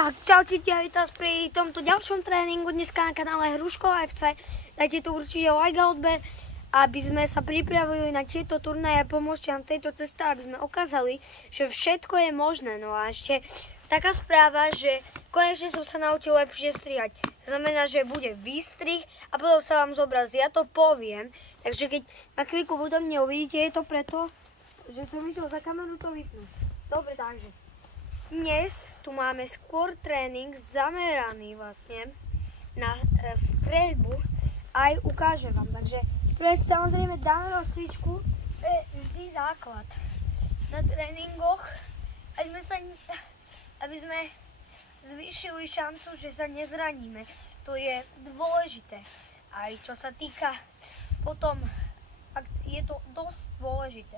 Tak, čaute, ja vítam pri tomto ďalšom tréningu dneska na kanále Hruško FC. Dajte tu určite like a odber, aby sme sa pripravili na tieto turnaje. Pomôžte nám tejto ceste, aby sme ukázali, že všetko je možné. No a ešte taká správa, že konečne som sa naučil lepšie strihať. To znamená, že bude výstrih a potom sa vám zobrazí. Ja to poviem, takže keď na chvíľku potom neuvidíte, je to preto, že som išiel za kameru to vypnúť. Dobre, takže dnes tu máme skôr tréning zameraný vlastne na streľbu. Aj ukážem vám. Takže prvé samozrejme dáme rozcvičku, to je vždy základ na tréningoch, aby sme zvýšili šancu, že sa nezraníme. To je dôležité. Aj čo sa týka potom, je to dosť dôležité.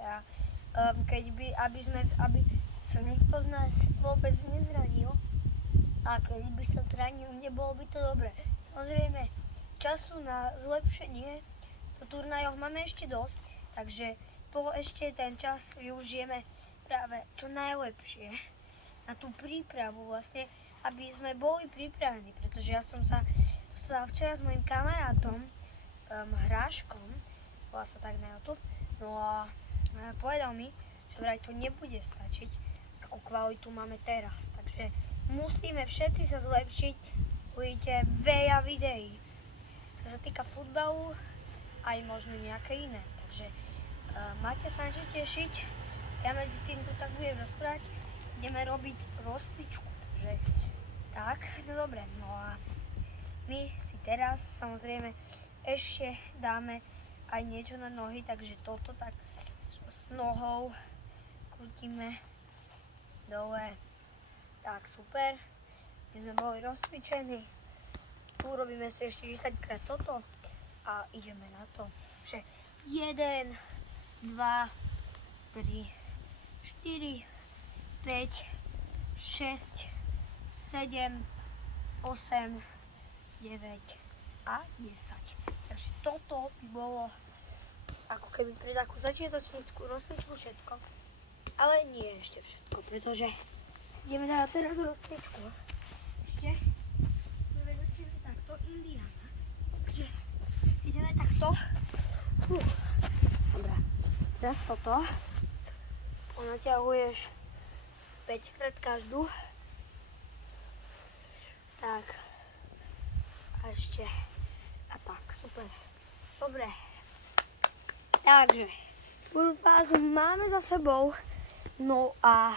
Aby sa niekto z nás vôbec nezranil, a keď by sa zranil, nebolo by to dobré. Samozrejme, času na zlepšenie do turnajoch máme ešte dosť, takže to ešte ten čas využijeme práve čo najlepšie na tú prípravu vlastne, aby sme boli pripravení, pretože ja som sa rozprával včera s mojim kamarátom Hráškom, volá sa tak na YouTube, no a povedal mi, že vraj to nebude stačiť, akú kvalitu máme teraz, takže musíme všetci sa zlepšiť, uvidíte veľa videí, čo sa týka futbalu, aj možno nejaké iné, takže máte sa na čo tešiť, ja medzi tým tu tak budem rozprávať, ideme robiť rozcvičku, takže tak, no dobre, no a my si teraz samozrejme ešte dáme aj niečo na nohy, takže toto tak s nohou krútime dole. Tak, super. My sme boli rozcvičení. Tu robíme si ešte 10 krát toto a ideme na to. Takže 1, 2, 3, 4, 5, 6, 7, 8, 9 a 10. Takže toto by bolo ako keby pre takú začiatočnícku rozcvičku všetko. Ale nie ešte všetko, pretože si ideme dať teraz rozcvičku. Ešte prvé začneme takto Indiana. Takže ideme takto. Dobre, teraz toto. Naťahuješ 5 krát každú. Tak. A ešte. A tak, super. Dobre. Takže, prvú fázu máme za sebou. No a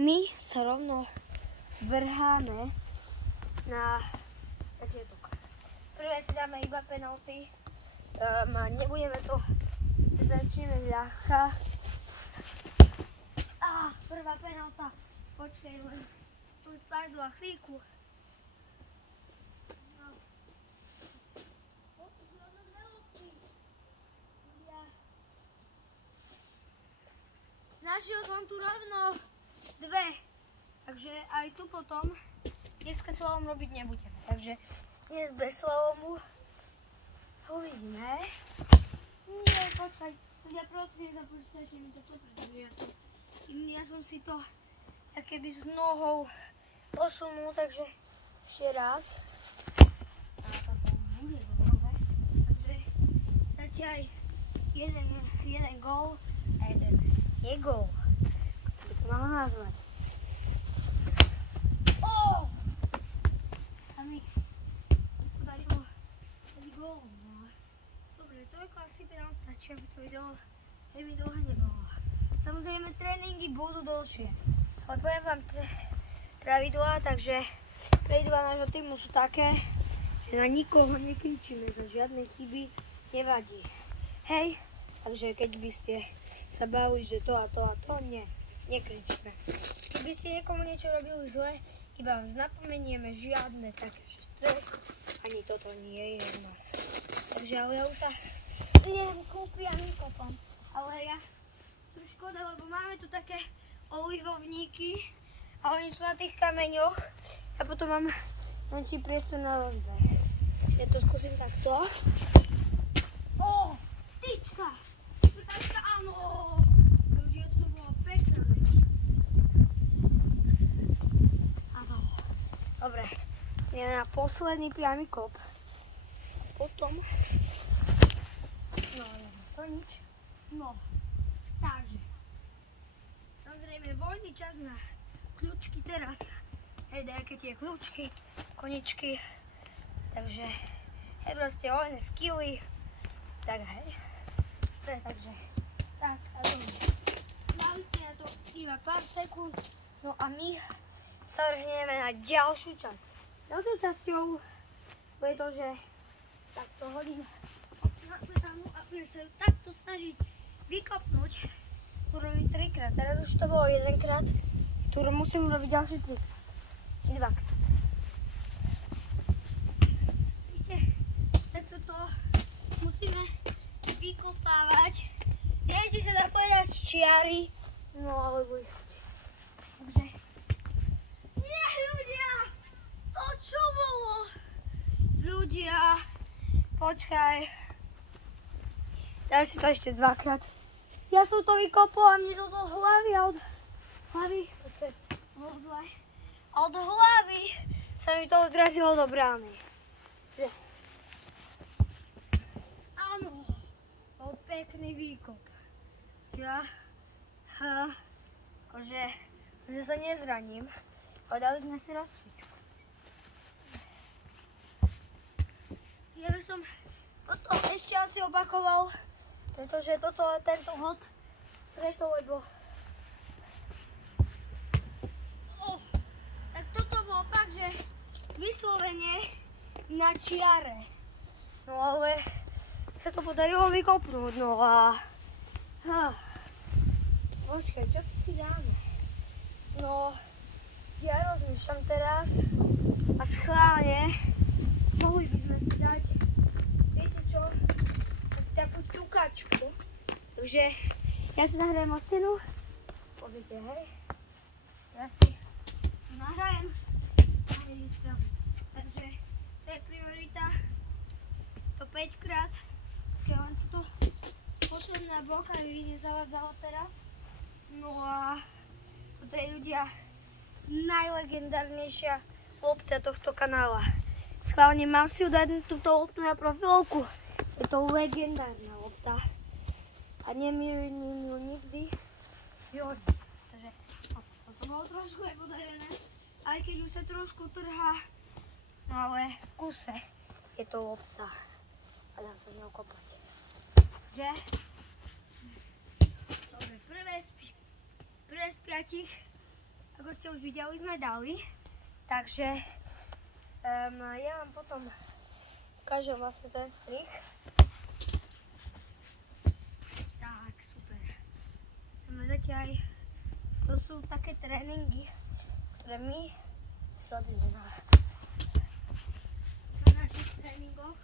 my sa rovno vrháme na začiatok. Prvé si dáme iba penalty. Nebudeme to, začneme ľahká. Prvá penalta. Počkej len. Tu spadla chvíľku. Našiel som tu rovno 2, takže aj tu potom dneska slalom robiť nebudeme, takže dnes bez slalomu uvidíme. Nie, počkaj, ja prosím, započítajte mi toto, pretože ja som si to keby s nohou posunul, takže ešte raz. A toto bude dobré, takže zatiaľ jeden gól a jeden je gól. To by som mal nazvať. Sa mi podarilo stať gól. No. Dobre, toľko asi by nám stačí, aby to video veľmi dlhé nebolo. Samozrejme, tréningy budú dlhšie. Ale poviem vám pravidlá, takže pravidlá nášho týmu sú také, že na nikoho nekričíme, za žiadne chyby nevadí. Hej? Takže keď by ste sa báli, že to a to a to, nekričme. Keby ste niekomu niečo robili zle, iba vás napomenieme, žiadne také, že stres, ani toto nie je u nás. Takže ale ja už sa kúpiam kopom, ale ja to škoda, lebo máme tu také olivovníky a oni sú na tých kameňoch a potom mám menší priestor na rozbeh. Ja to skúsim takto. Tyčka! Áno! To bolo pekné. Áno. je na posledný priamy kop. Potom, no to nič. No, takže, samozrejme voľný čas na kľúčky teraz. Hej, nejaké tie kľúčky, koničky. Takže, hej, proste voľné skilly. Tak hej. Takže, tak a dobre. Mali ste na to iba pár sekúnd. No a my sa vrhneme na ďalšiu časť. Ďalšou časťou bude to, že takto hodím na smetanu a budem sa ju takto snažiť vykopnúť. Urobím 3-krát. Teraz už to bolo 1-krát, ktorú musím urobiť ďalšie 3-krát. Či 2-krát. Vidíte, takto to musíme vykopávať. Neviem, či sa dá povedať z čiary, no alebo išť. Takže, nie ľudia, to čo bolo? Ľudia, počkaj. Daj si to ešte 2-krát. Ja som to vykopol a mne to do hlavy a od hlavy, počkaj, a od hlavy sa mi to odrazilo do brány. Áno, bol pekný výkop. Ja, akože sa nezraním, ale dali sme si rozcvičku. Ja by som toto ešte asi opakoval, pretože toto je tento hod, preto lebo tak toto bolo fakt, že vyslovene na čiare. No ale sa to podarilo vykopnúť, no a počkaj, čo si dáme? No, ja rozmýšľam teraz a schválne mohli by sme si dať, viete čo, takú čukačku. Takže ja si nahrajem od stenu, pozrite, hej, ja si nahrajem a hedička. Takže to je priorita, to 5-krát, keď len toto pošlem na bok, aby nezavadzalo teraz. No a toto je, ľudia, najlegendárnejšia lopta tohto kanála. Schválne mám si ju dať túto loptu na profilovku. Je to legendárna lopta. A nemýlim ju nikdy. Takže to bolo trošku aj podarené. Aj keď už sa trošku trhá. No ale v kuse je to lopta. A dá sa z ňou kopať. Že? Dobre, prvé z 5, ako ste už videli, sme dali. Takže ja vám potom ukážem vlastne ten strih. Tak, super. Máme zatiaľ, to sú také tréningy, ktoré my robíme na našich tréningoch.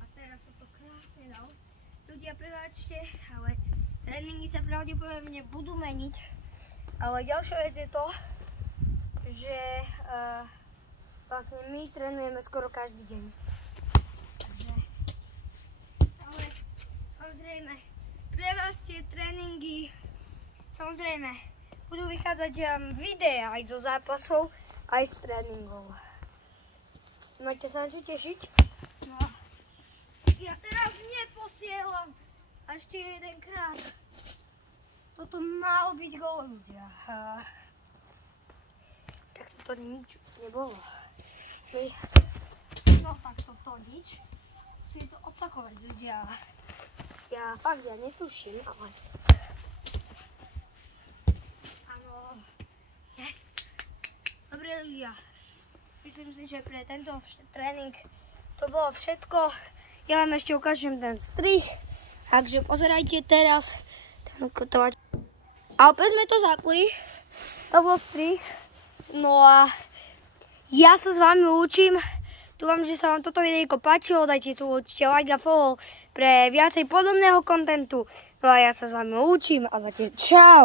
A teraz som to krásne dal. Ľudia, prepáčte, ale tréningy sa pravdepodobne budú meniť. Ale ďalšia vec je to, že vlastne my trénujeme skoro každý deň. Takže, ale samozrejme, pre vás tie tréningy, samozrejme, budú vychádzať videá aj zo zápasov, aj z tréningov. Máte sa na čo tešiť? No, ja teraz neposielam a ešte 1-krát. Toto malo byť gól, ľudia. Tak toto nič nebolo. No tak toto nič. Musím to opakovať, ľudia. Ja fakt, ja netuším, ale... Áno. Yes. Dobre, ľudia. Myslím si, že pre tento tréning to bolo všetko. Ja vám ešte ukážem ten strih. Takže pozerajte teraz. A opäť sme to zapli. To bol strih. No a ja sa s vami učím. Dúfam, že sa vám toto videjko páčilo. Dajte tu určite like a follow pre viacej podobného kontentu. No a ja sa s vami učím a zatiaľ čau.